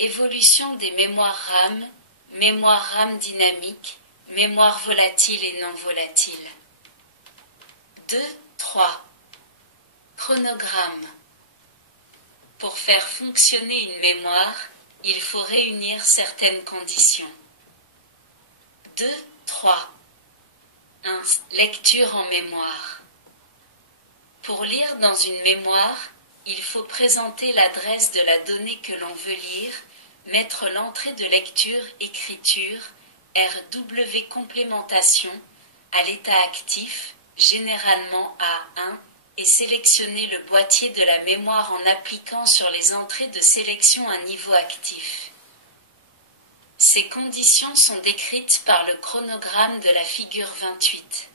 Évolution des mémoires RAM, mémoire RAM dynamique, mémoire volatile et non volatile. 2.3. Chronogramme. Pour faire fonctionner une mémoire, il faut réunir certaines conditions. 2.3. 1. Lecture en mémoire. Pour lire dans une mémoire, il faut présenter l'adresse de la donnée que l'on veut lire, mettre l'entrée de lecture-écriture, RW complémentation, à l'état actif, généralement à 1, et sélectionner le boîtier de la mémoire en appliquant sur les entrées de sélection un niveau actif. Ces conditions sont décrites par le chronogramme de la figure 28.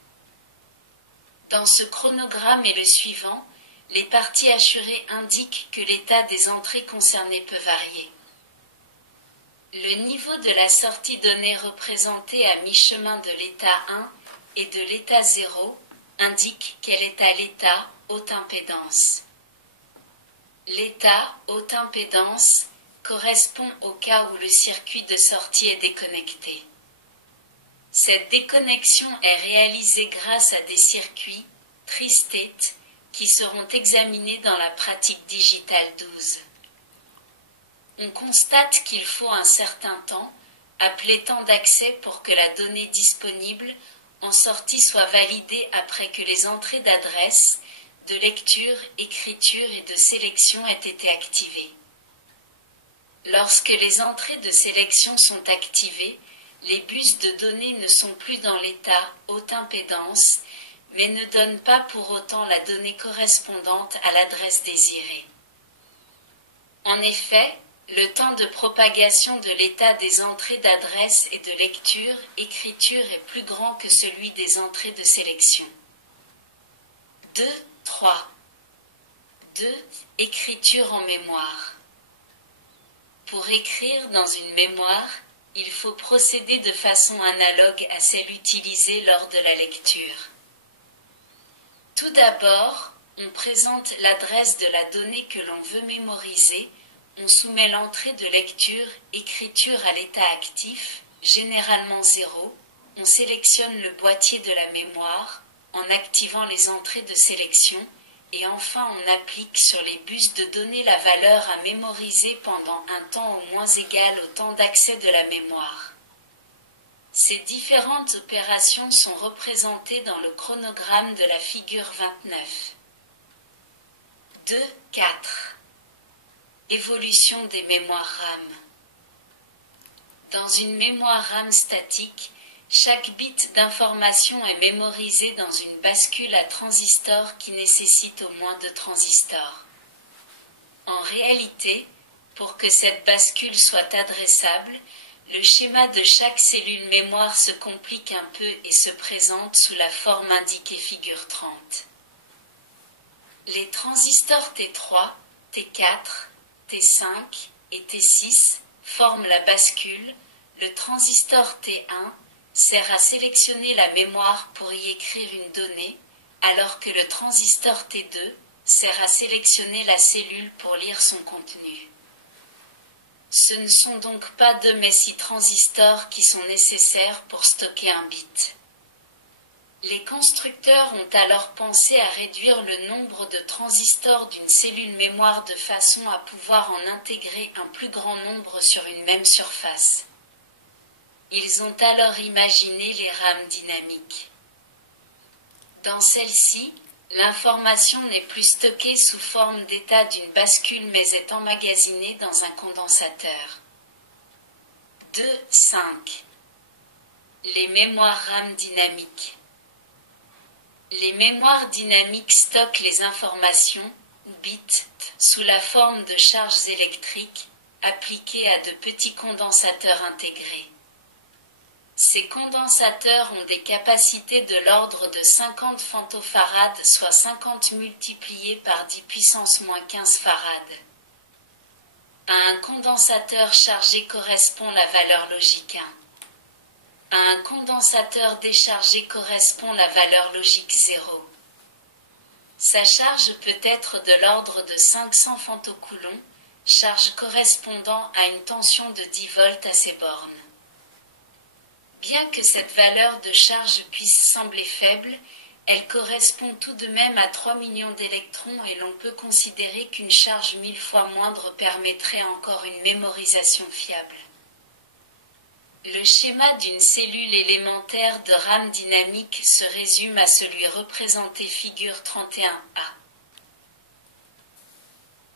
Dans ce chronogramme et le suivant, les parties assurées indiquent que l'état des entrées concernées peut varier. Le niveau de la sortie donnée représenté à mi-chemin de l'état 1 et de l'état 0 indique qu'elle est à l'état haute impédance. L'état haute impédance correspond au cas où le circuit de sortie est déconnecté. Cette déconnexion est réalisée grâce à des circuits tri-state qui seront examinés dans la pratique digitale 12. On constate qu'il faut un certain temps, appelé temps d'accès pour que la donnée disponible en sortie soit validée après que les entrées d'adresse, de lecture, écriture et de sélection aient été activées. Lorsque les entrées de sélection sont activées, les bus de données ne sont plus dans l'état haute impédance, mais ne donnent pas pour autant la donnée correspondante à l'adresse désirée. En effet, le temps de propagation de l'état des entrées d'adresse et de lecture, écriture est plus grand que celui des entrées de sélection. 2.3. 2. Écriture en mémoire. Pour écrire dans une mémoire, il faut procéder de façon analogue à celle utilisée lors de la lecture. Tout d'abord, on présente l'adresse de la donnée que l'on veut mémoriser, on soumet l'entrée de lecture, écriture à l'état actif, généralement 0, on sélectionne le boîtier de la mémoire, en activant les entrées de sélection, et enfin on applique sur les bus de données la valeur à mémoriser pendant un temps au moins égal au temps d'accès de la mémoire. Ces différentes opérations sont représentées dans le chronogramme de la figure 29. 2.4. Évolution des mémoires RAM. Dans une mémoire RAM statique, chaque bit d'information est mémorisé dans une bascule à transistor qui nécessite au moins 2 transistors. En réalité, pour que cette bascule soit adressable, le schéma de chaque cellule mémoire se complique un peu et se présente sous la forme indiquée figure 30. Les transistors T3, T4, T5 et T6 forment la bascule. Le transistor T1 sert à sélectionner la mémoire pour y écrire une donnée, alors que le transistor T2 sert à sélectionner la cellule pour lire son contenu. Ce ne sont donc pas 2 mais 6 transistors qui sont nécessaires pour stocker un bit. Les constructeurs ont alors pensé à réduire le nombre de transistors d'une cellule mémoire de façon à pouvoir en intégrer un plus grand nombre sur une même surface. Ils ont alors imaginé les RAM dynamiques. Dans celle-ci, l'information n'est plus stockée sous forme d'état d'une bascule mais est emmagasinée dans un condensateur. 2.5. Les mémoires RAM dynamiques. Les mémoires dynamiques stockent les informations, bits, sous la forme de charges électriques, appliquées à de petits condensateurs intégrés. Ces condensateurs ont des capacités de l'ordre de 50 femtofarad, soit 50 multiplié par 10 puissance moins 15 farad. À un condensateur chargé correspond la valeur logique 1. À un condensateur déchargé correspond la valeur logique 0. Sa charge peut être de l'ordre de 500 femtocoulombs, charge correspondant à une tension de 10 volts à ces bornes. Bien que cette valeur de charge puisse sembler faible, elle correspond tout de même à 3 millions d'électrons et l'on peut considérer qu'une charge 1000 fois moindre permettrait encore une mémorisation fiable. Le schéma d'une cellule élémentaire de RAM dynamique se résume à celui représenté figure 31A.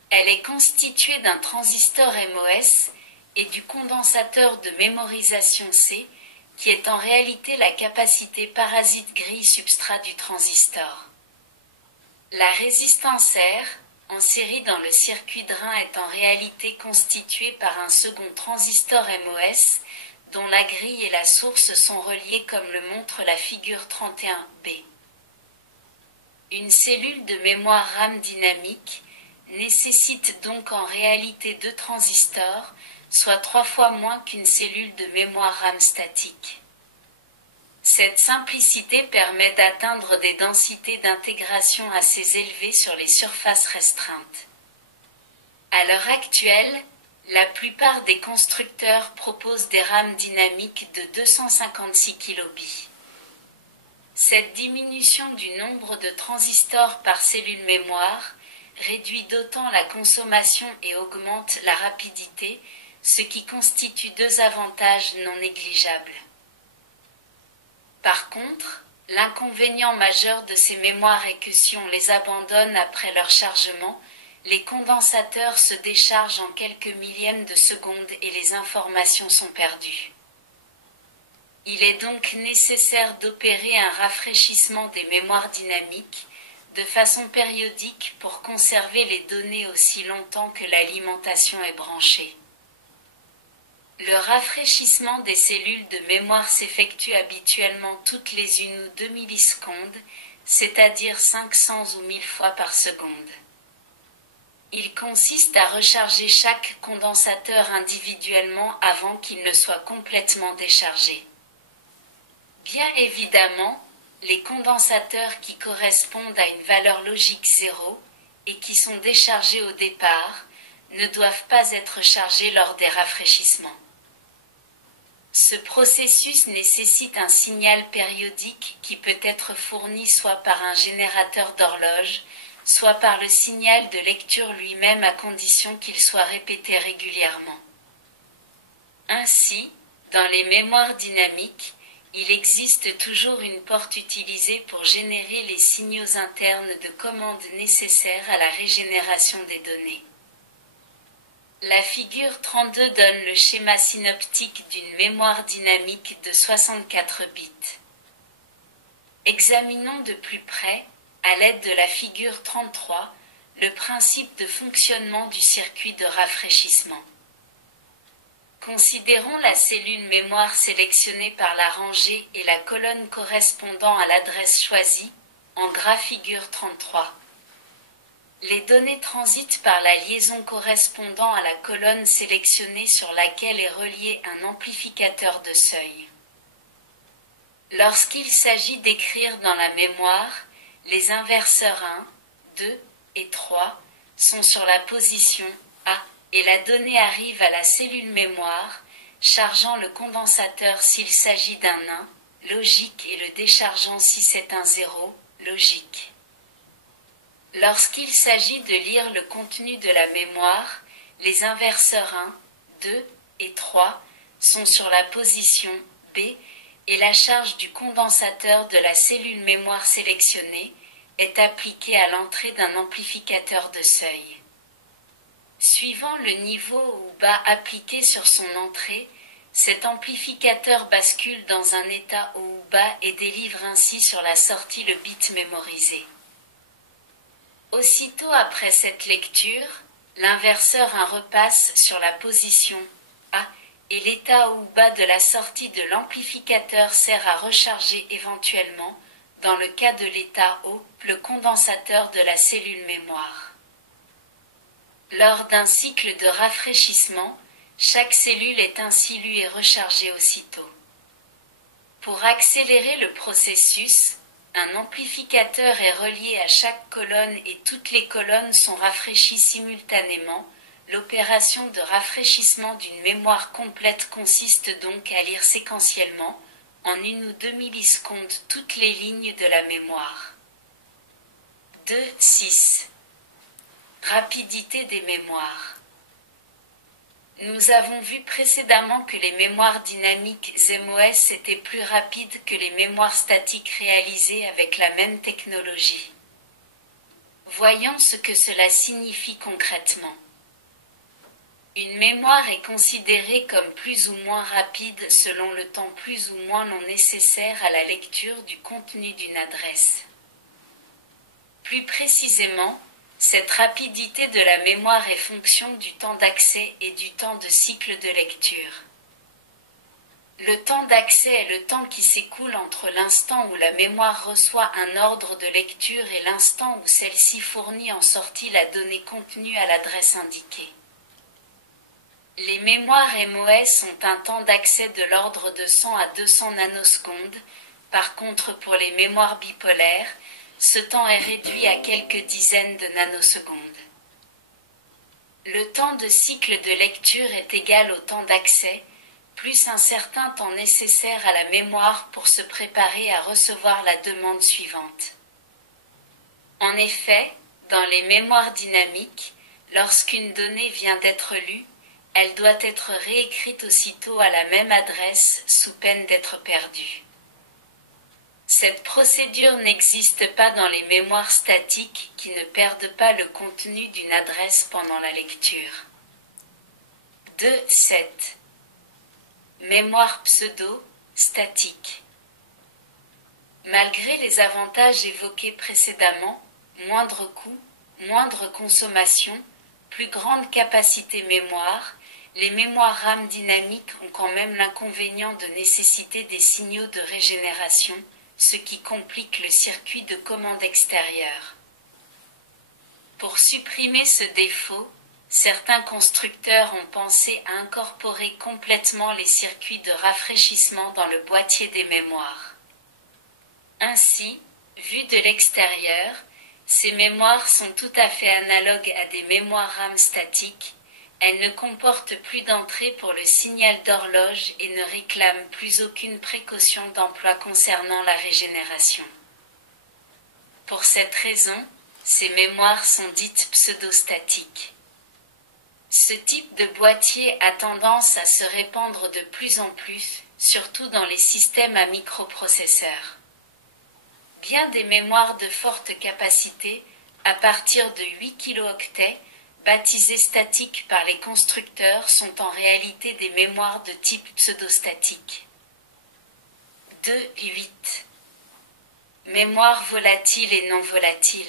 Elle est constituée d'un transistor MOS et du condensateur de mémorisation C, qui est en réalité la capacité parasite grille-substrat du transistor. La résistance R, en série dans le circuit drain, est en réalité constituée par un second transistor MOS, dont la grille et la source sont reliées comme le montre la figure 31B. Une cellule de mémoire RAM dynamique nécessite donc en réalité 2 transistors, soit 3 fois moins qu'une cellule de mémoire RAM statique. Cette simplicité permet d'atteindre des densités d'intégration assez élevées sur les surfaces restreintes. À l'heure actuelle, la plupart des constructeurs proposent des RAM dynamiques de 256 kilobits. Cette diminution du nombre de transistors par cellule mémoire réduit d'autant la consommation et augmente la rapidité, ce qui constitue 2 avantages non négligeables. Par contre, l'inconvénient majeur de ces mémoires est que si on les abandonne après leur chargement, les condensateurs se déchargent en quelques millièmes de seconde et les informations sont perdues. Il est donc nécessaire d'opérer un rafraîchissement des mémoires dynamiques de façon périodique pour conserver les données aussi longtemps que l'alimentation est branchée. Le rafraîchissement des cellules de mémoire s'effectue habituellement toutes les 1 ou 2 millisecondes, c'est-à-dire 500 ou 1000 fois par seconde. Il consiste à recharger chaque condensateur individuellement avant qu'il ne soit complètement déchargé. Bien évidemment, les condensateurs qui correspondent à une valeur logique 0 et qui sont déchargés au départ ne doivent pas être chargés lors des rafraîchissements. Ce processus nécessite un signal périodique qui peut être fourni soit par un générateur d'horloge, soit par le signal de lecture lui-même à condition qu'il soit répété régulièrement. Ainsi, dans les mémoires dynamiques, il existe toujours une porte utilisée pour générer les signaux internes de commande nécessaires à la régénération des données. La figure 32 donne le schéma synoptique d'une mémoire dynamique de 64 bits. Examinons de plus près, à l'aide de la figure 33, le principe de fonctionnement du circuit de rafraîchissement. Considérons la cellule mémoire sélectionnée par la rangée et la colonne correspondant à l'adresse choisie, en gras figure 33. Les données transitent par la liaison correspondant à la colonne sélectionnée sur laquelle est relié un amplificateur de seuil. Lorsqu'il s'agit d'écrire dans la mémoire, les inverseurs 1, 2 et 3 sont sur la position A et la donnée arrive à la cellule mémoire, chargeant le condensateur s'il s'agit d'un 1, logique, et le déchargeant si c'est un 0, logique. Lorsqu'il s'agit de lire le contenu de la mémoire, les inverseurs 1, 2 et 3 sont sur la position B et la charge du condensateur de la cellule mémoire sélectionnée est appliquée à l'entrée d'un amplificateur de seuil. Suivant le niveau haut ou bas appliqué sur son entrée, cet amplificateur bascule dans un état haut ou bas et délivre ainsi sur la sortie le bit mémorisé. Aussitôt après cette lecture, l'inverseur 1 repasse sur la position A et l'état haut ou bas de la sortie de l'amplificateur sert à recharger éventuellement, dans le cas de l'état haut, le condensateur de la cellule mémoire. Lors d'un cycle de rafraîchissement, chaque cellule est ainsi lue et rechargée aussitôt. Pour accélérer le processus, un amplificateur est relié à chaque colonne et toutes les colonnes sont rafraîchies simultanément, L'opération de rafraîchissement d'une mémoire complète consiste donc à lire séquentiellement, en 1 ou 2 millisecondes, toutes les lignes de la mémoire. 2.6. Rapidité des mémoires. Nous avons vu précédemment que les mémoires dynamiques MOS étaient plus rapides que les mémoires statiques réalisées avec la même technologie. Voyons ce que cela signifie concrètement. Une mémoire est considérée comme plus ou moins rapide selon le temps plus ou moins long nécessaire à la lecture du contenu d'une adresse. Plus précisément, cette rapidité de la mémoire est fonction du temps d'accès et du temps de cycle de lecture. Le temps d'accès est le temps qui s'écoule entre l'instant où la mémoire reçoit un ordre de lecture et l'instant où celle-ci fournit en sortie la donnée contenue à l'adresse indiquée. Les mémoires MOS ont un temps d'accès de l'ordre de 100 à 200 nanosecondes. Par contre, pour les mémoires bipolaires, ce temps est réduit à quelques dizaines de nanosecondes. Le temps de cycle de lecture est égal au temps d'accès, plus un certain temps nécessaire à la mémoire pour se préparer à recevoir la demande suivante. En effet, dans les mémoires dynamiques, lorsqu'une donnée vient d'être lue, elle doit être réécrite aussitôt à la même adresse sous peine d'être perdue. Cette procédure n'existe pas dans les mémoires statiques qui ne perdent pas le contenu d'une adresse pendant la lecture. 2.7. Mémoire pseudo-statique. Malgré les avantages évoqués précédemment, moindre coût, moindre consommation, plus grande capacité mémoire, les mémoires RAM dynamiques ont quand même l'inconvénient de nécessiter des signaux de régénération, ce qui complique le circuit de commande extérieure. Pour supprimer ce défaut, certains constructeurs ont pensé à incorporer complètement les circuits de rafraîchissement dans le boîtier des mémoires. Ainsi, vues de l'extérieur, ces mémoires sont tout à fait analogues à des mémoires RAM statiques. Elles ne comportent plus d'entrée pour le signal d'horloge et ne réclament plus aucune précaution d'emploi concernant la régénération. Pour cette raison, ces mémoires sont dites pseudostatiques. Ce type de boîtier a tendance à se répandre de plus en plus, surtout dans les systèmes à microprocesseurs. Bien des mémoires de forte capacité, à partir de 8 kilooctets, baptisées statiques par les constructeurs, sont en réalité des mémoires de type pseudostatique. 2.8. Mémoire volatile et non volatile.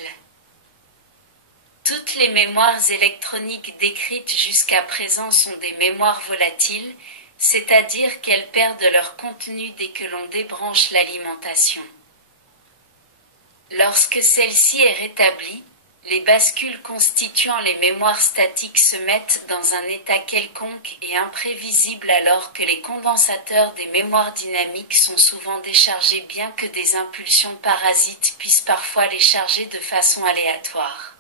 Toutes les mémoires électroniques décrites jusqu'à présent sont des mémoires volatiles, c'est-à-dire qu'elles perdent leur contenu dès que l'on débranche l'alimentation. Lorsque celle-ci est rétablie, les bascules constituant les mémoires statiques se mettent dans un état quelconque et imprévisible alors que les condensateurs des mémoires dynamiques sont souvent déchargés bien que des impulsions parasites puissent parfois les charger de façon aléatoire.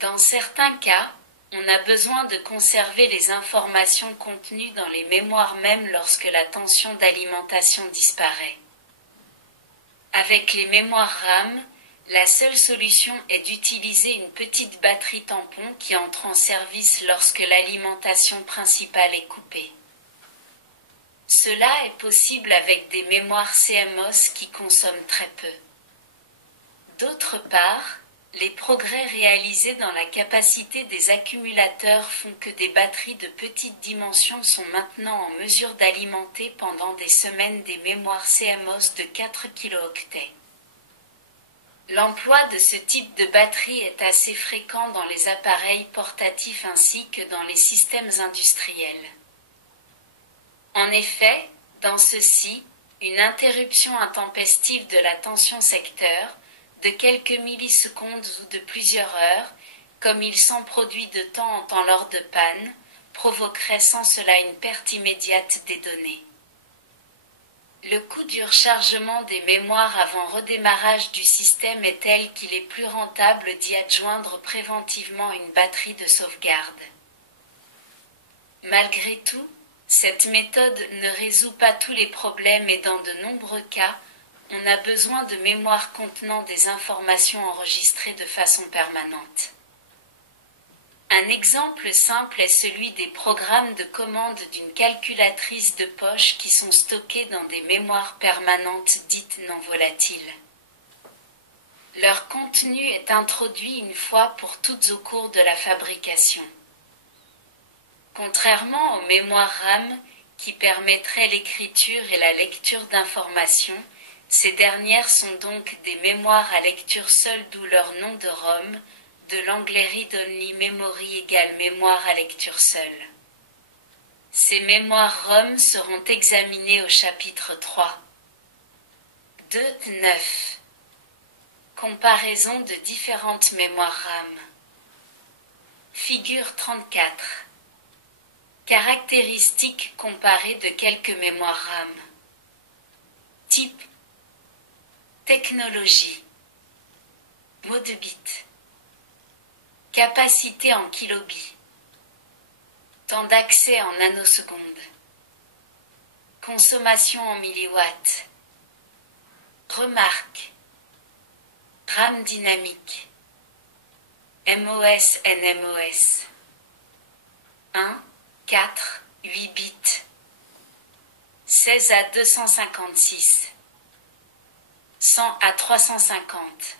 Dans certains cas, on a besoin de conserver les informations contenues dans les mémoires même lorsque la tension d'alimentation disparaît. Avec les mémoires RAM, la seule solution est d'utiliser une petite batterie tampon qui entre en service lorsque l'alimentation principale est coupée. Cela est possible avec des mémoires CMOS qui consomment très peu. D'autre part, les progrès réalisés dans la capacité des accumulateurs font que des batteries de petite dimension sont maintenant en mesure d'alimenter pendant des semaines des mémoires CMOS de 4 kilooctets. L'emploi de ce type de batterie est assez fréquent dans les appareils portatifs ainsi que dans les systèmes industriels. En effet, dans ceux-ci, une interruption intempestive de la tension secteur, de quelques millisecondes ou de plusieurs heures, comme il s'en produit de temps en temps lors de panne, provoquerait sans cela une perte immédiate des données. Le coût du rechargement des mémoires avant redémarrage du système est tel qu'il est plus rentable d'y adjoindre préventivement une batterie de sauvegarde. Malgré tout, cette méthode ne résout pas tous les problèmes et dans de nombreux cas, on a besoin de mémoire contenant des informations enregistrées de façon permanente. Un exemple simple est celui des programmes de commande d'une calculatrice de poche qui sont stockés dans des mémoires permanentes dites non volatiles. Leur contenu est introduit une fois pour toutes au cours de la fabrication. Contrairement aux mémoires RAM, qui permettraient l'écriture et la lecture d'informations, ces dernières sont donc des mémoires à lecture seule, d'où leur nom de ROM, de l'anglais Read Only Memory égale mémoire à lecture seule. Ces mémoires ROM seront examinées au chapitre 3. 2.9. Comparaison de différentes mémoires RAM. Figure 34. Caractéristiques comparées de quelques mémoires RAM. Type. Technologie. Mot de bit. Capacité en kilobits. Temps d'accès en nanosecondes. Consommation en milliwatts. Remarque. RAM dynamique. MOS NMOS. 1, 4, 8 bits. 16 à 256. 100 à 350.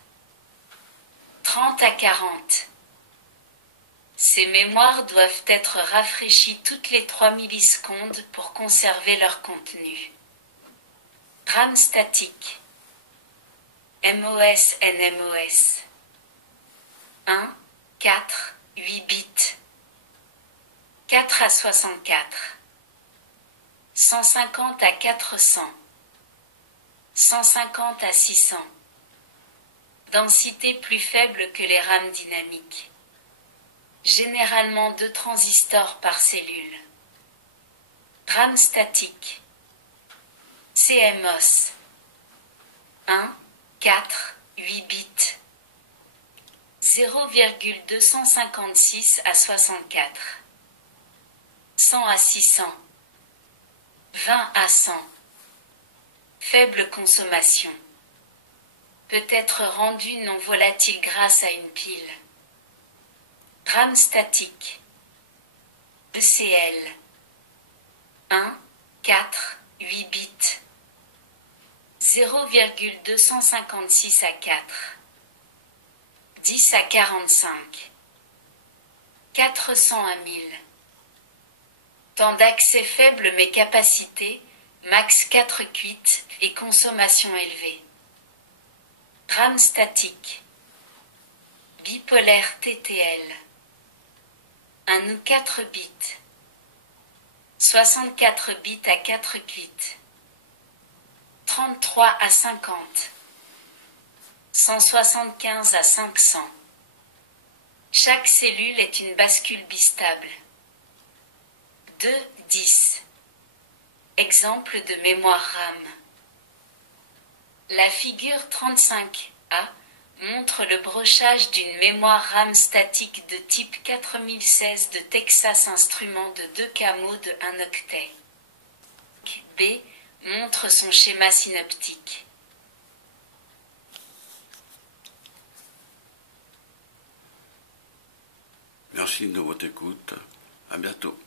30 à 40. Ces mémoires doivent être rafraîchies toutes les 3 millisecondes pour conserver leur contenu. RAM statique. MOS NMOS. 1, 4, 8 bits. 4 à 64. 150 à 400. 150 à 600. Densité plus faible que les RAM dynamiques. Généralement 2 transistors par cellule. RAM statique. CMOS. 1, 4, 8 bits. 0,256 à 64. 100 à 600. 20 à 100. Faible consommation. Peut être rendu non volatile grâce à une pile. RAM statique. ECL. 1, 4, 8 bits. 0,256 à 4. 10 à 45. 400 à 1000. Temps d'accès faible mais capacité, max 4 quits et consommation élevée. RAM statique. Bipolaire TTL. 1 ou 4 bits. 64 bits à 4 quits. 33 à 50. 175 à 500. Chaque cellule est une bascule bistable. 2, 10. Exemple de mémoire RAM. La figure 35A montre le brochage d'une mémoire RAM statique de type 4016 de Texas Instruments de 2 camo de 1 octet. B montre son schéma synoptique. Merci de votre écoute. À bientôt.